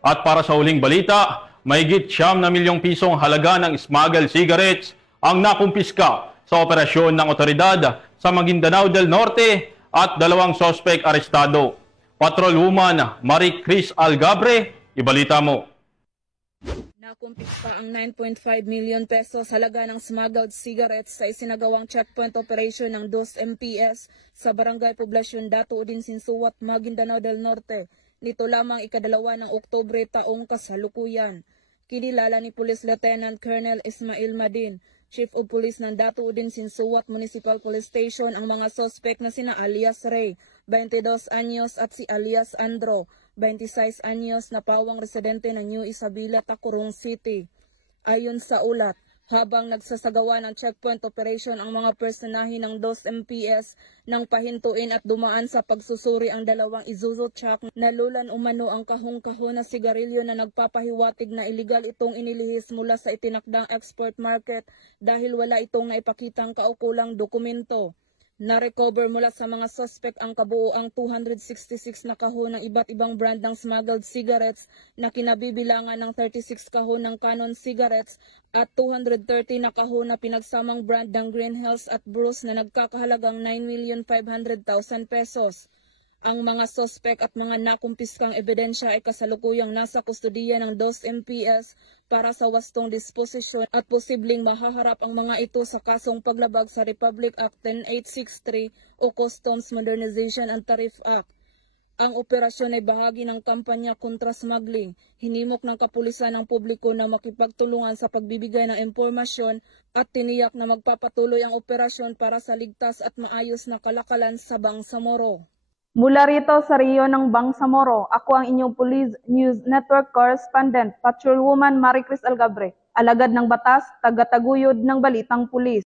At para sa huling balita, mahigit 9 milyong pisong halaga ng smuggled cigarettes ang nakumpiska sa operasyon ng otoridad sa Maguindanao del Norte at 2 sospek arestado. Patrolwoman Marie Chris Algabre, ibalita mo. Nakumpiska ang 9.5 million pesos halaga ng smuggled cigarettes sa isinagawang checkpoint operation ng 2 MPS sa Barangay Poblacion Dato Udin Sinsuat, Maguindanao del Norte. Nito lamang ika-2 ng Oktubre taong kasalukuyan. Kinilala ni Police Lieutenant Colonel Ismail Madin, Chief of Police ng Dato Udin Sinsuat Municipal Police Station, ang mga sospek na sina alias Ray, 22 anyos at si alias Andro, 26 anyos na pawang residente ng New Isabela, Tacurong City. Ayon sa ulat, habang nagsasagawa ng checkpoint operation ang mga personahe ng 2 MPS nang pahintuin at dumaan sa pagsusuri ang 2 Isuzu truck, nalulan umano ang kahong-kahon na sigarilyo na nagpapahiwatig na iligal itong inilihis mula sa itinakdang export market dahil wala itong naipakitang kaukulang dokumento. Na-recover mula sa mga suspect ang kabuuang 266 na kahon ng iba't ibang brand ng smuggled cigarettes na kinabibilangan ng 36 kahon ng Canon cigarettes at 230 na kahon na pinagsamang brand ng Green Hills at Bruce na nagkakahalagang 9,500,000 pesos. Ang mga sospek at mga nakumpiskang ebidensya ay kasalukuyang nasa kustudiya ng 2 MPS para sa wastong disposisyon at posibleng mahaharap ang mga ito sa kasong paglabag sa Republic Act 10863 o Customs Modernization and Tariff Act. Ang operasyon ay bahagi ng kampanya kontra smuggling. Hinimok ng kapulisan ng publiko na makipagtulungan sa pagbibigay ng impormasyon at tiniyak na magpapatuloy ang operasyon para sa ligtas at maayos na kalakalan sa Bangsamoro. Mula rito sa Rio ng Bangsamoro, ako ang inyong Police News Network Correspondent, Patrolwoman Marie Chris Algabre, alagad ng batas, tagataguyod ng balitang pulis.